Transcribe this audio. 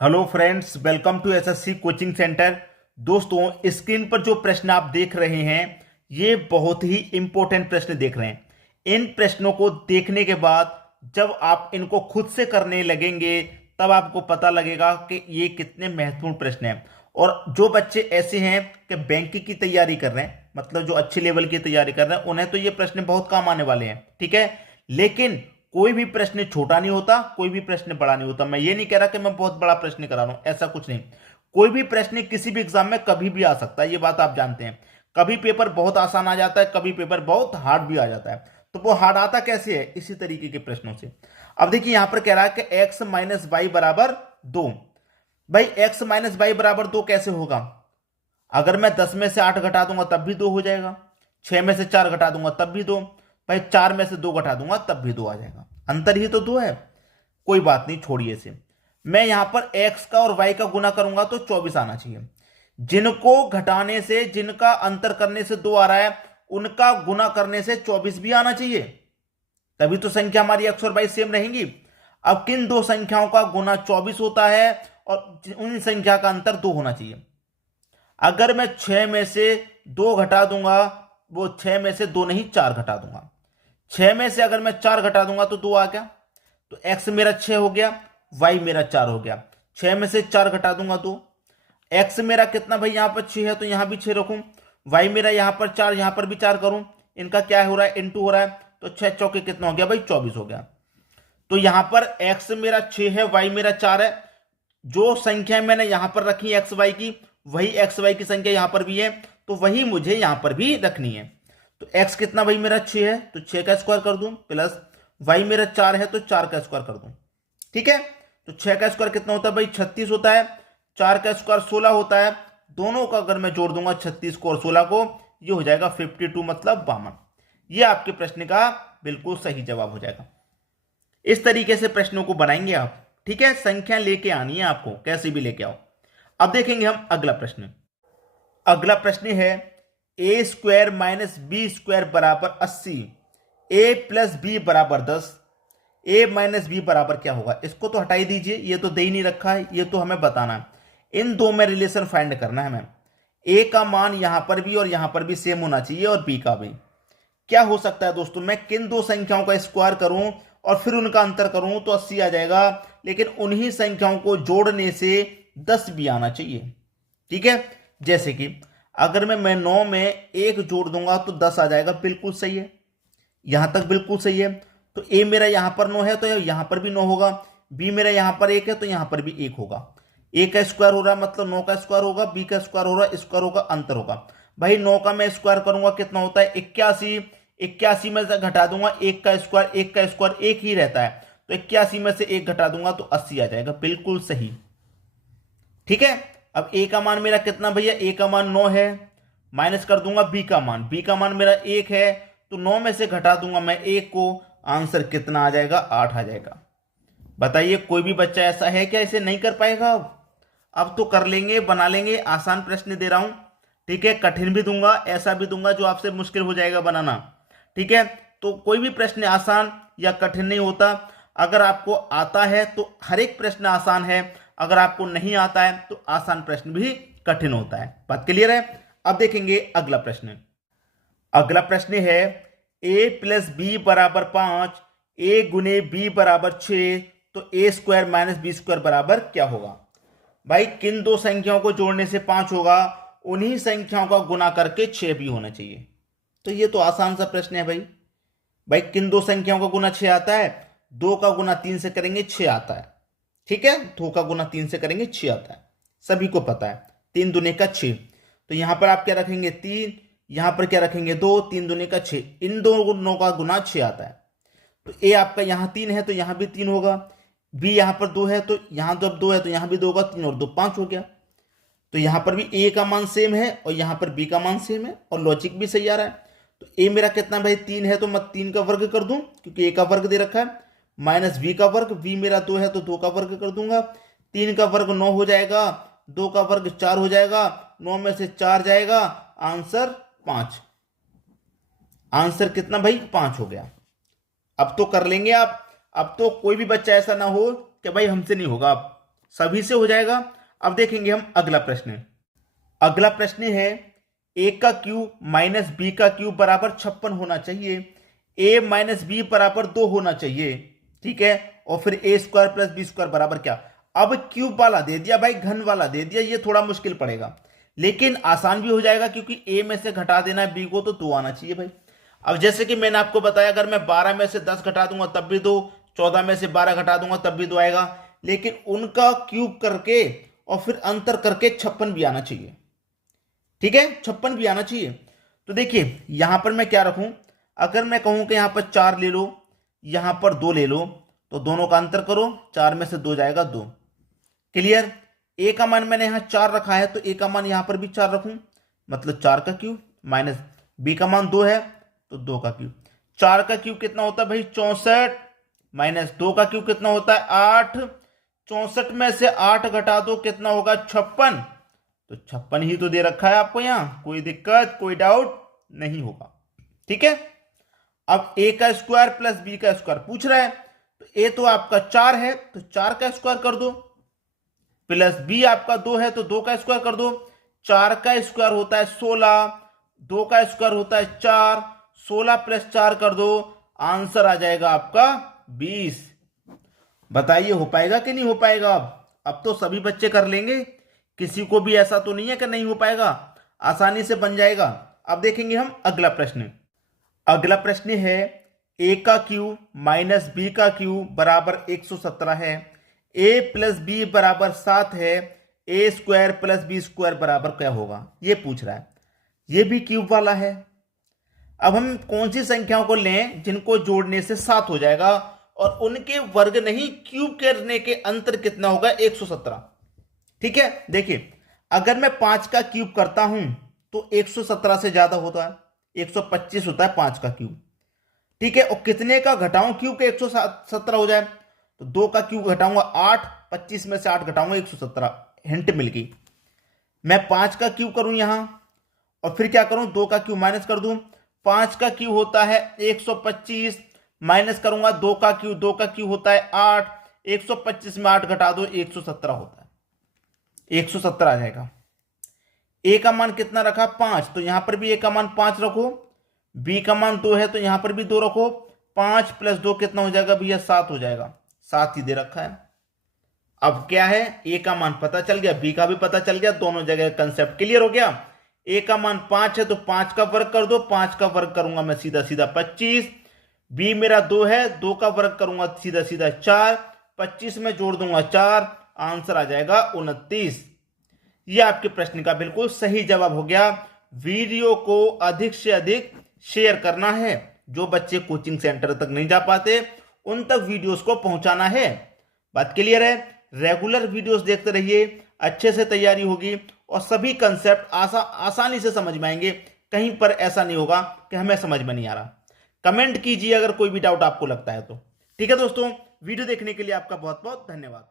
Hello friends, welcome to SSC coaching centre. दोस्तों, screen पर जो प्रश्न आप देख रहे हैं ये बहुत ही इंपॉर्टेंट प्रश्न देख रहे हैं। इन प्रश्नों को देखने के बाद जब आप इनको खुद से करने लगेंगे तब आपको पता लगेगा कि ये कितने महत्वपूर्ण प्रश्न हैं। और जो बच्चे ऐसे हैं कि बैंक की तैयारी कर रहे हैं, मतलब जो अच्छे लेवल की तैयारी कर रहे हैं, उन्हें तो ये प्रश्न बहुत काम आने वाले हैं। ठीक है, लेकिन कोई भी प्रश्न छोटा नहीं होता, कोई भी प्रश्न बड़ा नहीं होता। मैं ये नहीं कह रहा कि मैं बहुत बड़ा प्रश्न करा रहा हूं, ऐसा कुछ नहीं। कोई भी प्रश्न किसी भी एग्जाम में कभी भी आ सकता है, ये बात आप जानते हैं। कभी पेपर बहुत आसान आ जाता है, कभी पेपर बहुत हार्ड भी आ जाता है। तो वो हार्ड आता कैसे है? इसी तरीके के प्रश्नों से। अब देखिए, यहां पर कह रहा है कि एक्स माइनस वाई बराबर 2। भाई, एक्स माइनस वाई बराबर 2 कैसे होगा? अगर मैं 10 में से 8 घटा दूंगा तब भी 2 हो जाएगा, 6 में से 4 घटा दूंगा तब भी 2, भाई 4 में से 2 घटा दूंगा तब भी 2 आ जाएगा। अंतर ही तो 2 है। कोई बात नहीं, छोड़िए इसे। मैं यहां पर x का और y का गुना करूंगा तो 24 आना चाहिए। जिनको घटाने से, जिनका अंतर करने से 2 आ रहा है, उनका गुना करने से 24 भी आना चाहिए। तभी तो संख्या हमारी x और y सेम रहेंगी। अब किन दो संख्याओं का गुना 24 होता है और उन संख्या का अंतर 2 होना चाहिए। अगर मैं 6 में से 2 घटा दूंगा, वो 6 में से 2 नहीं 4 घटा दूंगा। 6 में से अगर मैं 4 घटा दूंगा तो 2 आ गया, तो x मेरा 6 हो गया, y मेरा 4 हो गया। 6 में से 4 घटा दूंगा तो x मेरा कितना भाई, यहां पर 6 है तो यहां भी 6 रखूं। y मेरा यहां पर 4, यहां पर भी 4 करूं। इनका क्या हो रहा है? इनटू हो रहा है, तो 6 चौके कितना हो गया भाई? 24 हो गया। तो यहां पर x मेरा 6 है, y मेरा 4 है। जो संख्या मैंने यहां पर रखी एक्स वाई की, वही एक्स वाई की संख्या यहां पर भी है, तो वही मुझे यहां पर भी रखनी है। तो x कितना भाई मेरा 6 है, तो 6 का स्क्वायर कर दूं, प्लस y मेरा 4 है तो 4 का स्क्वायर कर दूं। ठीक है, तो 6 का स्क्वायर कितना होता है भाई? 36 होता है। 4 का स्क्वायर 16 होता है। दोनों का अगर मैं जोड़ दूंगा, 36 को और 16 को, ये हो जाएगा 52, मतलब 52। ये आपके प्रश्न का बिल्कुल सही जवाब हो जाएगा। इस तरीके से प्रश्नों को बनाएंगे आप। ठीक है, संख्या लेके आनी है आपको, कैसे भी लेके आओ। अब देखेंगे हम अगला प्रश्न। अगला प्रश्न है ए स्क्वायर माइनस बी स्क्वायर बराबर 80, ए प्लस बी बराबर 10, ए माइनस बी बराबर क्या होगा? इसको तो हटा ही दीजिए, ये तो दे ही नहीं रखा है, ये तो हमें बताना है। इन दो में रिलेशन फाइंड करना है हमें। ए का मान यहां पर भी और यहां पर भी सेम होना चाहिए, और बी का भी। क्या हो सकता है दोस्तों? मैं किन दो संख्याओं का स्क्वायर करूं और फिर उनका अंतर करूं तो 80 आ जाएगा, लेकिन उन्हीं संख्याओं को जोड़ने से 10 भी आना चाहिए। ठीक है, जैसे कि अगर मैं 9 में 1 जोड़ दूंगा तो 10 आ जाएगा, बिल्कुल सही है, यहां तक बिल्कुल सही है। तो ए मेरा यहां पर 9 है तो यहां पर भी 9 होगा। बी मेरा यहां पर 1 है तो यहां पर भी 1 होगा। ए का स्क्वायर हो रहा है मतलब 9 का स्क्वायर होगा, बी का स्क्वायर हो रहा है, स्क्वायर होगा, अंतर होगा। भाई 9 का मैं स्क्वायर करूंगा कितना होता है? 81। 81 में से घटा दूंगा 1 का स्क्वायर, 1 का स्क्वायर 1 ही रहता है, तो 81 में से 1 घटा दूंगा तो 80 आ जाएगा, बिल्कुल सही। ठीक है, अब ए का मान मेरा कितना भैया? ए का मान 9 है, माइनस कर दूंगा बी का मान। बी का मान मेरा 1 है, तो 9 में से घटा दूंगा मैं 1 को, आंसर कितना आ जाएगा? 8 आ जाएगा। बताइए, कोई भी बच्चा ऐसा है क्या इसे नहीं कर पाएगा? अब तो कर लेंगे, बना लेंगे। आसान प्रश्न दे रहा हूं, ठीक है, कठिन भी दूंगा, ऐसा भी दूंगा जो आपसे मुश्किल हो जाएगा बनाना। ठीक है, तो कोई भी प्रश्न आसान या कठिन नहीं होता। अगर आपको आता है तो हर एक प्रश्न आसान है, अगर आपको नहीं आता है तो आसान प्रश्न भी कठिन होता है। बात क्लियर है? अब देखेंगे अगला प्रश्न। अगला प्रश्न है ए प्लस बी बराबर 5, ए गुने बी बराबर 6, तो ए स्क्वायर माइनस बी स्क्वायर बराबर क्या होगा? भाई, किन दो संख्याओं को जोड़ने से 5 होगा? उन्हीं संख्याओं का गुना करके 6 भी होना चाहिए। तो ये तो आसान सा प्रश्न है भाई। भाई, किन दो संख्याओं का गुना 6 आता है? 2 का गुना 3 से करेंगे 6 आता है। ठीक है, 2 का गुना 3 से करेंगे 6 आता है, सभी को पता है। 3 दुने का 6, तो यहां पर आप क्या रखेंगे? 3, यहां पर क्या रखेंगे? 2, 3 दुने का 6, इन दोनों का गुना 6 आता है। तो ए आपका यहां 3 है तो यहां भी 3 होगा। बी यहां पर 2 है तो यहां जब 2 है तो यहां भी 2 होगा, 3 और 2 5 हो गया। तो यहां पर भी ए का मान सेम है और यहां पर बी का मान सेम है, और लॉजिक भी सही आ रहा है। तो ए मेरा कितना भाई? 3 है, तो मैं 3 का वर्ग कर दूं क्योंकि ए का वर्ग दे रखा है, माइनस बी का वर्ग। बी मेरा 2 है तो 2 का वर्ग कर दूंगा। 3 का वर्ग 9 हो जाएगा, 2 का वर्ग 4 हो जाएगा, 9 में से 4 जाएगा, आंसर 5। आंसर कितना भाई? 5 हो गया। अब तो कर लेंगे आप। अब तो कोई भी बच्चा ऐसा ना हो कि भाई हमसे नहीं होगा। सभी से हो जाएगा। अब देखेंगे हम अगला प्रश्न। अगला प्रश्न है a का क्यूब माइनस बी का क्यूब बराबर 56 होना चाहिए, a माइनस बी बराबर 2 होना चाहिए, ठीक है, और फिर a square plus B square बराबर क्या। अब क्यूब वाला दे दिया भाई, घन वाला दे दिया, ये थोड़ा मुश्किल पड़ेगा, लेकिन आसान भी हो जाएगा क्योंकि a में से घटा देना है b को, तो 2 आना चाहिए भाई। अब जैसे कि मैंने आपको बताया, अगर मैं 12 में से 10 घटा दूंगा तब भी 2, 14 में से 12 घटा दूंगा तब भी 2 आएगा, लेकिन उनका क्यूब करके और फिर अंतर करके 56 भी आना चाहिए, ठीक है, 56 भी आना चाहिए। तो देखिए यहां पर मैं क्या रखूं, अगर मैं कहूं कि यहां पर 4 ले लो, यहां पर 2 ले लो, तो दोनों का अंतर करो, 4 में से 2 जाएगा 2। क्लियर। ए का मान मैंने यहां 4 रखा है, तो ए का मान यहां पर भी 4 रखूं, मतलब 4 का क्यूब, माइनस बी का मान 2 है तो 2 का क्यूब। 4 का क्यूब कितना होता है भाई 64, माइनस 2 का क्यूब कितना होता है 8, 64 में से 8 घटा दो कितना होगा 56, तो 56 ही तो दे रखा है आपको, यहां कोई दिक्कत कोई डाउट नहीं होगा, ठीक है। अब a का स्क्वायर प्लस b का स्क्वायर पूछ रहा है, तो a तो आपका 4 है तो 4 का स्क्वायर कर दो, प्लस b आपका 2 है तो 2 का स्क्वायर कर दो। 4 का स्क्वायर होता है 16, 2 का स्क्वायर होता है 4, 16 प्लस 4 कर दो, आंसर आ जाएगा आपका 20। बताइए हो पाएगा कि नहीं हो पाएगा। अब तो सभी बच्चे कर लेंगे, किसी को भी ऐसा तो नहीं है कि नहीं हो पाएगा, आसानी से बन जाएगा। अब देखेंगे हम अगला प्रश्न। अगला प्रश्न है a का क्यूब माइनस बी का क्यूब बराबर 117 है, a प्लस बी बराबर 7 है, a square plus B square बराबर क्या होगा, ये पूछ रहा है। ये भी क्यूब वाला है। अब हम कौन सी संख्याओं को लें जिनको जोड़ने से 7 हो जाएगा और उनके वर्ग नहीं, क्यूब करने के अंतर कितना होगा 117, ठीक है। देखिए अगर मैं 5 का क्यूब करता हूं तो 117 से ज्यादा होता है, 125 होता है 5 का क्यूब, ठीक है। और कितने का घटाऊं क्यूब के 117 हो जाए, तो 2 का क्यूब घटाऊंगा 8, 25 में से 8 घटाऊंगा 117, हिंट मिल गई। मैं 5 का क्यूब करूं यहां और फिर क्या करूं 2 का क्यूब माइनस कर दूं, 5 का क्यूब होता है 125, माइनस करूंगा 2 का क्यूब, 2 का क्यूब होता है 8, 125 में 8 घटा दो 117 होता है, 117 आ जाएगा। ए का मान कितना रखा 5, तो यहां पर भी ए का मान 5 रखो, बी का मान 2 है तो यहां पर भी 2 रखो, 5 प्लस 2 कितना हो जाएगा भैया 7 हो जाएगा, 7 ही दे रखा है। अब क्या है ए का मान पता चल गया, बी का भी पता चल गया, दोनों जगह कंसेप्ट क्लियर हो गया। ए का मान 5 है तो 5 का वर्ग कर दो, 5 का वर्ग करूंगा मैं सीधा सीधा 25, बी मेरा 2 है, 2 का वर्ग करूंगा सीधा सीधा 4, 25 में जोड़ दूंगा 4, आंसर आ जाएगा 29। यह आपके प्रश्न का बिल्कुल सही जवाब हो गया। वीडियो को अधिक से अधिक शेयर करना है, जो बच्चे कोचिंग सेंटर तक नहीं जा पाते उन तक वीडियोस को पहुंचाना है। बात क्लियर है। रेगुलर वीडियोस देखते रहिए, अच्छे से तैयारी होगी और सभी कंसेप्ट आसानी से समझ में आएंगे। कहीं पर ऐसा नहीं होगा कि हमें समझ में नहीं आ रहा। कमेंट कीजिए अगर कोई भी डाउट आपको लगता है तो। ठीक है दोस्तों, वीडियो देखने के लिए आपका बहुत बहुत धन्यवाद।